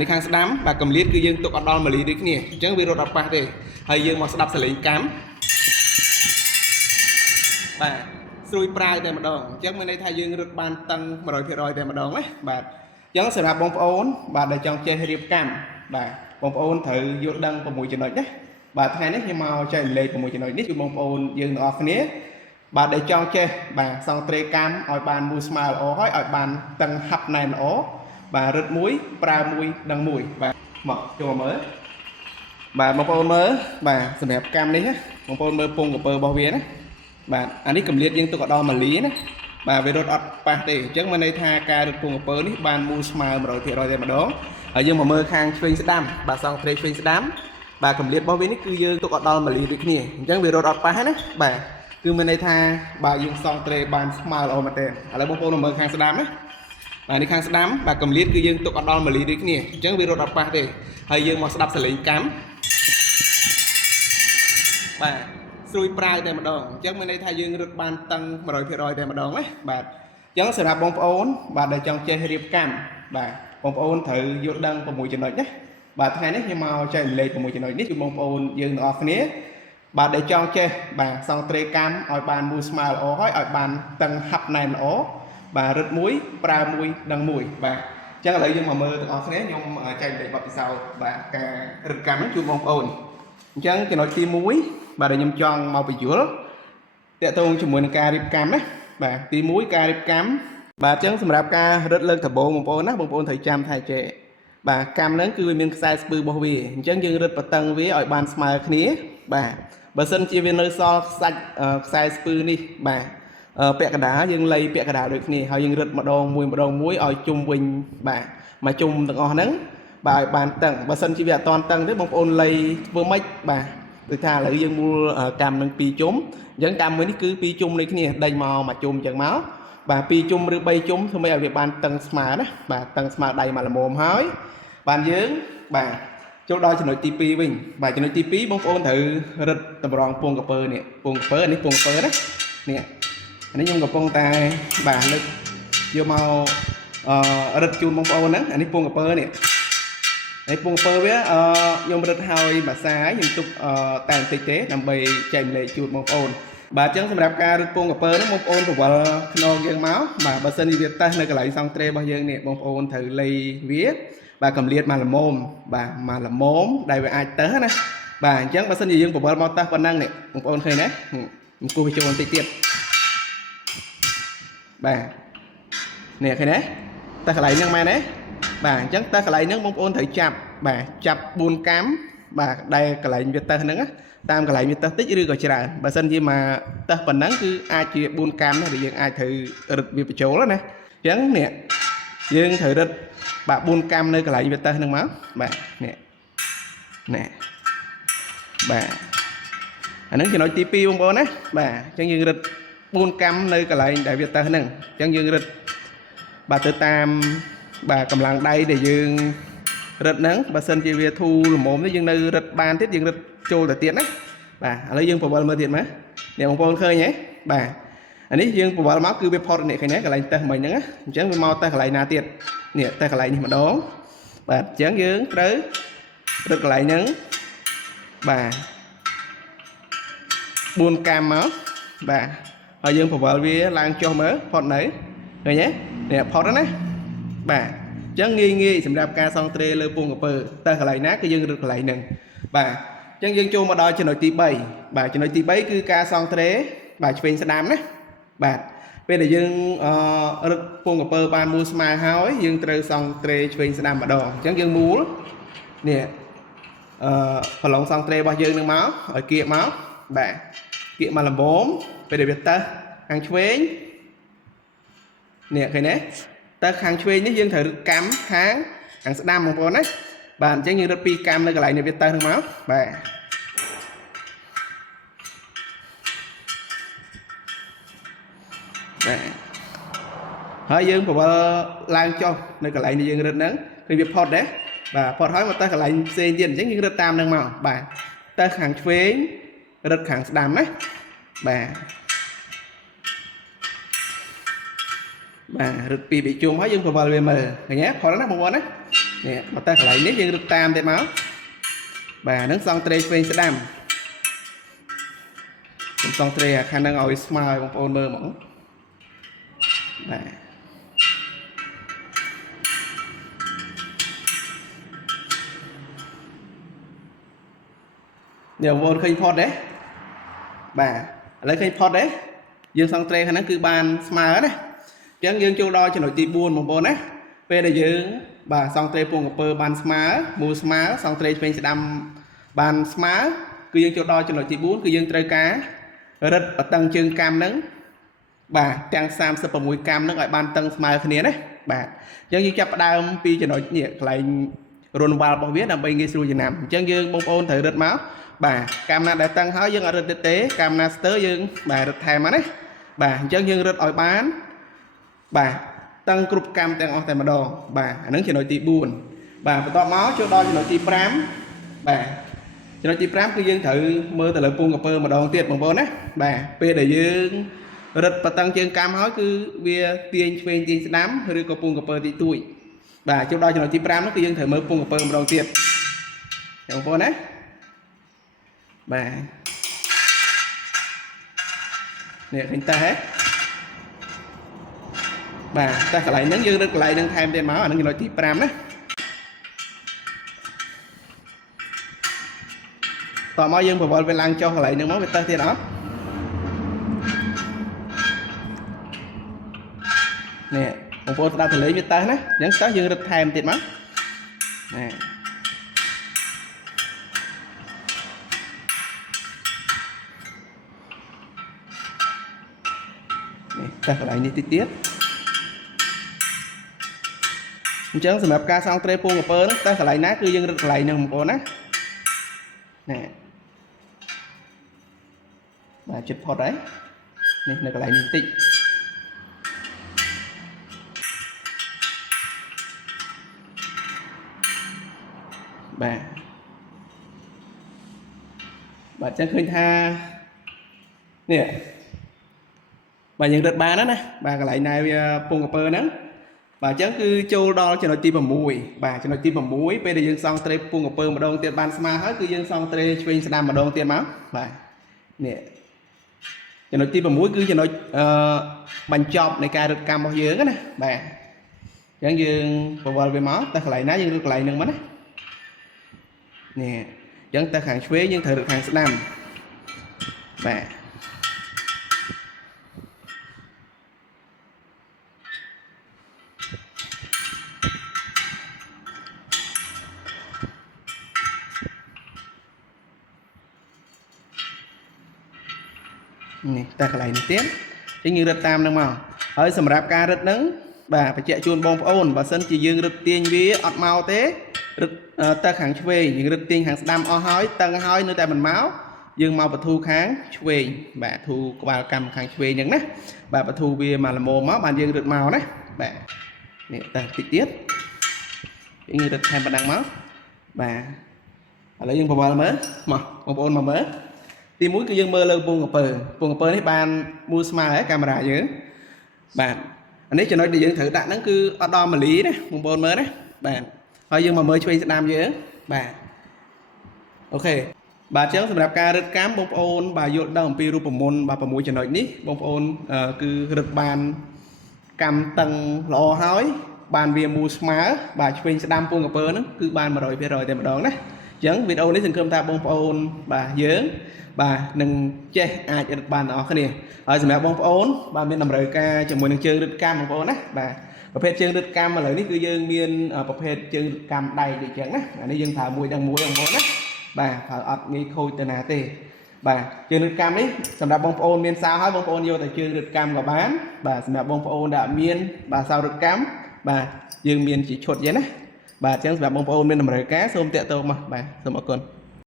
នេះខាងស្ដាំបាទកំលៀតគឺយើងទុកអត់ដល់1លីដូចគ្នាអញ្ចឹងវារត់អត់ប៉ះទេហើយយើងមកស្ដាប់សលេងកម្មបាទស្រួយប្រាយតែម្ដងអញ្ចឹងមានន័យថាយើងរត់បានតឹង 100% តែម្ដងណាបាទអញ្ចឹងសម្រាប់បងប្អូនបាទដែលចង់ចេះរៀបកម្មបាទបងប្អូនត្រូវយល់ដឹង6ចំណុចណាបាទថ្ងៃនេះខ្ញុំមកចែករំលែក6ចំណុចនេះគឺបងប្អូនយើងទាំងអស់គ្នាបាទដែលចង់ចេះបាទសង្ត្រេកម្មឲ្យបានមូលស្មើល្អហើយឲ្យបានតឹងហាប់ណែនល្អបាទរឹតមួយប្រើមួយដឹងមួយបាទមកចូលមើលបាទបងប្អូនមើលបាទសម្រាប់កម្មនេះបងប្អូនមើលពងក្រពើរបស់វាណាបាទអានេះកម្រិតយើងទុកដល់1លីណាបាទវារត់អត់ប៉ះទេអញ្ចឹងមានន័យថាការរត់ពងក្រពើនេះបានមូលស្មើ 100% តែម្ដងហើយយើងមកមើលខាងឆ្វេងស្ដាំបាទសងត្រេឆ្វេងស្ដាំបាទកម្រិតរបស់វានេះគឺយើងទុកដល់1លីដូចគ្នាអញ្ចឹងវារត់អត់ប៉ះណាបាទគឺមានន័យថាបាទយើងសងត្រេបានស្មើល្អមែនទេឥឡូវបងប្អូនមើលខាងស្ដាំណាបាទនេះខាងស្ដាំបាទកម្រិតគឺយើងទុកអត់ដល់1លីដូចគ្នាអញ្ចឹងវារត់អត់ប៉ះទេហើយយើងមកស្ដាប់សលេងកម្មបាទស្រួយប្រាយតែម្ដងអញ្ចឹងមានន័យថាយើងរត់បានតឹង 100% តែម្ដងណាបាទអញ្ចឹងសម្រាប់បងប្អូនបាទដែលចង់ចេះរៀបកម្មបាទបងប្អូនត្រូវយល់ដឹង6ចំណុចណាបាទថ្ងៃនេះខ្ញុំមកចែករំលែក6ចំណុចនេះគឺបងប្អូនយើងទាំងអស់គ្នាបាទដែលចង់ចេះបាទសង្ត្រេកម្មឲ្យបានមូលស្មើល្អហើយឲ្យបានតឹងហាប់ណែនល្អបាទរឹតមួយប្រើមួយដឹងមួយបាទអញ្ចឹងឥឡូវយើងមកមើលទាំងអស់គ្នាខ្ញុំចែករំលែកបទពិសោធន៍បាទការរឹតកម្មនេះជូនបងប្អូនអញ្ចឹងចំណុចទី1បាទដែលខ្ញុំចង់មកបញ្យល់តកតងជាមួយនឹងការរៀបកម្មណាបាទទី1ការរៀបកម្មបាទអញ្ចឹងសម្រាប់ការរឹតលើកដំបូងបងប្អូនណាបងប្អូនត្រូវចាំថាចេះបាទកម្មហ្នឹងគឺវាមានខ្សែស្ពឺរបស់វាអញ្ចឹងយើងរឹតបតឹងវាឲ្យបានស្មើគ្នាបាទបើសិនជាវានៅសល់ខ្សាច់ខ្សែស្ពឺនេះបាទពាក់កណ្ដាលយើងលៃពាក់កណ្ដាលដូចគ្នាហើយយើងរឹតម្ដងមួយឲ្យជុំវិញបាទមកជុំទាំងអស់ហ្នឹងបាទឲ្យបានតឹងបើសិនជាវាអត់តាន់តឹងទេបងប្អូនលៃធ្វើម៉េចបាទដូចថាឥឡូវយើងមូលកម្មនឹង2ជុំអញ្ចឹងកម្មមួយនេះគឺ2ជុំដូចគ្នាដេញមកជុំអញ្ចឹងមកបាទ2ជុំឬ3ជុំធ្វើម៉េចឲ្យវាបានតឹងស្មើណាបាទតឹងស្មើដៃមកល្មមហើយបានយើងបាទចូលដល់ចំណុចទី2វិញបាទចំណុចទី2បងប្អូនត្រូវរឹតតម្រង់ពងក្រពើនេះពងក្រពើនេះពងក្រពើណានេះអានេះខ្ញុំកំពុងតែបាទលើកយកមករឹតជូនបងប្អូនហ្នឹងអានេះពងក្រពើនេះហើយពងក្រពើវាខ្ញុំរឹតហើយមួយសាខ្ញុំទុកតែបន្តិចទេដើម្បីចែករំលែកជូនបងប្អូនបាទអញ្ចឹងសម្រាប់ការរឹតពងក្រពើហ្នឹងបងប្អូនប្រវល់ខ្នងយើងមកបាទបើសិនជាវាតេស្តនៅកន្លែងសង្ត្រេរបស់យើងនេះបងប្អូនត្រូវលៃវាបាទកម្រិតមកល្មមបាទមកល្មមដែលវាអាចតេស្តណាបាទអញ្ចឹងបើសិនជាយើងប្រវល់មកតេស្តប៉ុណ្ណឹងនេះបងប្អូនឃើញទេអង្គុយចូលបន្តិចទៀតបាទនេះឃើញទេតេស្តកន្លែងហ្នឹងមែនទេបាទអញ្ចឹងតេស្តកន្លែងហ្នឹងបងប្អូនត្រូវចាប់បាទចាប់4កាំបាទដែលកន្លែងវាតេស្តហ្នឹងតាមកន្លែងវាតេស្តតិចឬក៏ច្រើនបើសិនជាមកតេស្តប៉ុណ្ណឹងគឺអាចជា4កាំដែរយើងអាចត្រូវរឹតវាបញ្ចូលណាអញ្ចឹងនេះយើងត្រូវរឹតបាទ4កាំនៅកន្លែងវាតេស្តហ្នឹងមកបាទនេះបាទអាហ្នឹងចំណុចទី2បងប្អូនណាបាទអញ្ចឹងយើងរឹត4កាំនៅកន្លែងដែលវាតេស្តហ្នឹងអញ្ចឹងយើងរឹតបាទទៅតាមបាទកម្លាំងដៃដែលយើងរឹតហ្នឹងបើសិនជាវាធូរល្មមនេះយើងនៅរឹតបានទៀតយើងរឹតចូលទៅទៀតណាបាទឥឡូវយើងប្រវល់មើលទៀតមើលនេះបងប្អូនឃើញទេបាទអានេះយើងប្រវល់មកគឺវាផុតនេះឃើញទេកន្លែងតេស្តមិញហ្នឹងអញ្ចឹងវាមកតេស្តកន្លែងណាទៀតនេះតេស្តកន្លែងនេះម្ដងបាទអញ្ចឹងយើងត្រូវរឹតកន្លែងហ្នឹងបាទ4កាំមកបាទហើយយើងប្រវល់វាឡើងចុះមើលផុតនៅឃើញទេនេះផុតណាបាទអញ្ចឹងងាយសម្រាប់ការសង់ត្រេលើពងក្រពើតើកន្លែងណាគឺយើងរឹតកន្លែងហ្នឹងបាទអញ្ចឹងយើងចូលមកដល់ចំណុចទី3បាទចំណុចទី3គឺការសង់ត្រេបាទឆ្វេងស្ដាំណាបាទពេលដែលយើងរឹតពងក្រពើបានមូលស្មើហើយយើងត្រូវសង់ត្រេឆ្វេងស្ដាំម្ដងអញ្ចឹងយើងមូលនេះប្រឡងសង់ត្រេរបស់យើងនឹងមកឲ្យគៀកមកបាទគៀកមកល្មមពេលដែលវាតេស្តខាងឆ្វេងនេះឃើញទេតើខាងឆ្វេងនេះយើងត្រូវរឹតកម្មខាងស្ដាំបងប្អូនណាបាទអញ្ចឹងយើងរឹត2កម្មនៅកន្លែងនេះវាតេស្តហ្នឹងមកបាទហើយយើងប្រវល់ឡើងចុះនៅកន្លែងនេះយើងរឹតហ្នឹងគឺវាផុតដែរបាទផុតហើយមកតើកន្លែងផ្សេងទៀតអញ្ចឹងយើងរឹតតាមហ្នឹងមកបាទតើខាងឆ្វេងរឹតខាងស្ដាំណាបាទរឹត2 3ជុំហើយយើងប្រវល់វាមើលឃើញទេផុតណាបងប្អូនណា nè mà ta lại nếu như được tam thì máu bà nướng xong tre phên sẽ đam xong tre khả năng ngồi smile bằng ôn mơ mỏng bà nhiều ôn khinh phọt đấy bà lấy khinh phọt đấy dương xong tre khả năng cứ bàn smile đấy chẳng dương châu đo cho nội tị buồn một bốn đấy về đây dương bà xong tre buồn của pơ bàn smile mù smile xong tre phên sẽ đam bàn smile cứ dương châu đo cho nội tị buồn cứ dương tre cá rất ở tầng chương cam nắng bà trang sam sập mùi cam nó gọi ban tầng smile kia đấy bà chẳng như chấp đau pi cho nội nhiệt lại rôn vào bao viết là bây nghe xui nằm chẳng dương bông ôn thử đất máu bà cam na đã tăng hóa dương ở đất tế cam na tới dương bà được thèm đấy bà chẳng dương rất ỏi bán bà tăng cục cam tăng on tại mà đồ bà nắng chỉ nội tị buồn bà phải to máu cho đo cho nội tị pram bà cho nội tị pram cứ dương thử mơ từ lời buông cặp mà đồ tiệt bằng bốn đấy bà về để dương rất và tăng chương cam hói cứ bia tiền phên tiền đám rồi có buông cặp thì tuổi bà cho đo cho nội tị pram nó cứ dương thử mơ buông cặp mà đồ tiệt hiểu không đấy bà nè hình ta hết bà ta lại nắng dương được lại đang thêm tên máu ở nó nội tị pram đấy tỏ máu dương vào bên lăng cho lại nước máu về tơ thì đó nè ông cô ta lấy với tơ đấy những tớ dương được thêm tiền máu nè ta lại đi tí tiết chẳng sầm ca xong tre buông của ta lại nát cứ dương được lại nâng một nè nè bà chụp phọt đấy này là lại nhìn tịnh bà chẳng khơi tha nè bà nhận được bà đó nè bà lại này buông của nữa bà chẳng cứ châu đo cho nó tim vào mùi bà cho nó tim vào mũi bây giờ dân xong tre buông của mà đông tiền ban smart hết cứ dân xong tre chuyên sẽ làm mà đông tiền máu bà nè cho nó tim vào mũi cứ cho nó bánh chọc này ca được cam bao nhiêu nè bà chẳng dương vào về máu ta lại ná dương được lại nâng mắt nè chẳng ta hàng xuế nhưng thời được hàng sẽ làm bà nè ta lại tiếp chứ như rất tam đâu mà hơi sầm rạp ca rất nắng bà phải chạy chuồn bông ôn và sân chỉ dương rất tiên vía ọt màu thế rất ta hàng về những rất tiên hàng đam o hói tăng hói nơi tại mình máu dương màu và thu kháng về bà thu bà cầm hàng về những đấy bà và thu bia mà là mồ máu bàn dương được màu đấy bà nè ta tiết như rất thêm bà đăng máu bà lấy dương vào mới mà bông ôn mà mới thì mũi cứ dương mơ lơ buông ngọc pờ đấy bàn mua smart camera dữ bạn anh ấy cho nói đi dương thử đạn nó cứ đo mà lý đấy buông bồn mới đấy bạn thôi dương mà mới chơi nam dữ bạn ok bà cháu sầm đạp ca rất cám bông ôn bà vô đồng pi rup môn bà mũi cho nói ní bông ôn cứ rất bàn cầm tầng lò hói bàn về mua smart bà chơi nam buông ngọc pờ nó cứ bàn mà rồi thì mà đón đấy chẳng video này thường cơm ta bông ôn bà dướng bà nâng che ai cho được bàn ở cái này ở mẹ bông ôn bà miền nằm rời ca cho mùi nâng chơi được cam bông ôn á bàประเภท chơi được cam mà lấy ní cứ dương miền ở ประเภท chơi được cam đầy để chẳng á này dương thả mùi đang muối bông ôn á bà phải ọt nghi khôi từ nào tê bà chơi được cam ấy sầm đạp bông ôn miền sao hỏi bông ôn vô tại chơi được cam của bán bà sầm đạp bông ôn đã miền bà sao được cam bà dương miền chỉ chuột vậy á bà chẳng sầm đạp bông ôn miền nằm rời cá xôm tẹt tô mà bà xôm ở con